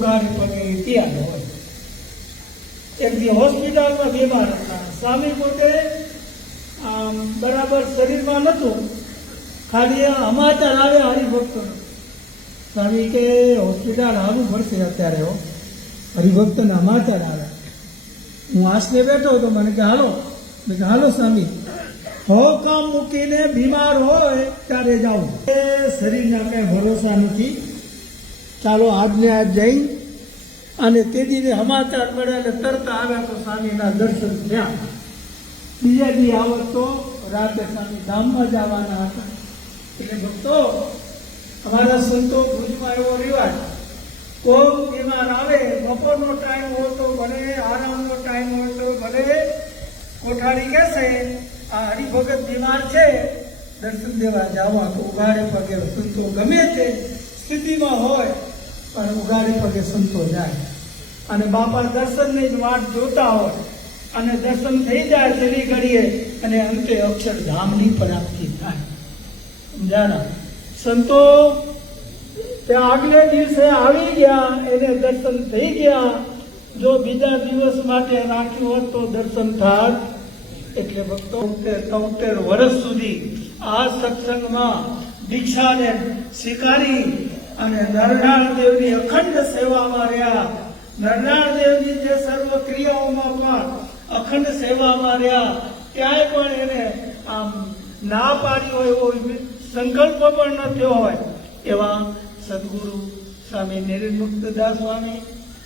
પગે ત્યાં હોય એક દી હોસ્પિટલમાં બીમાર હતા. સ્વામી પોતે બરાબર શરીરમાં નહોતું, ખાલી સમાચાર આવે હરિભક્તનો. સ્વામી કે હોસ્પિટલ આવવું પડશે અત્યારે, હો હરિભક્તના સમાચાર આવે. હું આસને બેઠો તો મને કે હાલો. મેં કે હાલો સ્વામી. હો કામ મૂકીને બીમાર હોય ત્યારે જાઉં. એ શરીરના કઈ ભરોસા નથી, ચાલો આજને આજ જઈ અને તે દીને સમાચાર મળ્યા એટલે તરત આવ્યા તો સ્વામીના દર્શન થયા. બીજા દી આવત તો રાતે સ્વામી ધામમાં જવાના હતા. એટલે ભક્તો, અમારા સંતો ભુજમાં એવો રિવાજ, કોઈ બીમાર આવે, બપોરનો ટાઈમ હોય તો ભલે, આરામનો ટાઈમ હોય તો ભલે, કોઠારી કહેશે આ હરિભગત બીમાર છે, દર્શન દેવા જવા તો ઉઘાડે પગે સંતો ગમે તે સ્થિતિમાં હોય પણ ઉઘાડે પગે સંતો જાય. અને બાપા દર્શનની જ વાટ જોતા હોય અને દર્શન થઈ જાય તેની ઘડીએ અને અંતે અક્ષરધામની પ્રાપ્તિ થાય. સમજાણા? સંતો ત્યાં આગલે દિવસે આવી ગયા, એને દર્શન થઈ ગયા. જો બીજા દિવસ માટે રાખ્યું હોત તો દર્શન થાત. એટલે ભક્તો 73 વર્ષ સુધી આ સત્સંગમાં દીક્ષાને સ્વીકારી અને નરનાળ દેવની અખંડ સેવામાં રહ્યા. નરનાળ દેવની જે સર્વ ક્રિયાઓમાં પણ અખંડ સેવામાં રહ્યા. ક્યાંય પણ એને આમ ના પાડી હોય એવો સંકલ્પ પણ ન થયો હોય એવા સદગુરુ સ્વામી નિર્મુક્તદાસ સ્વામી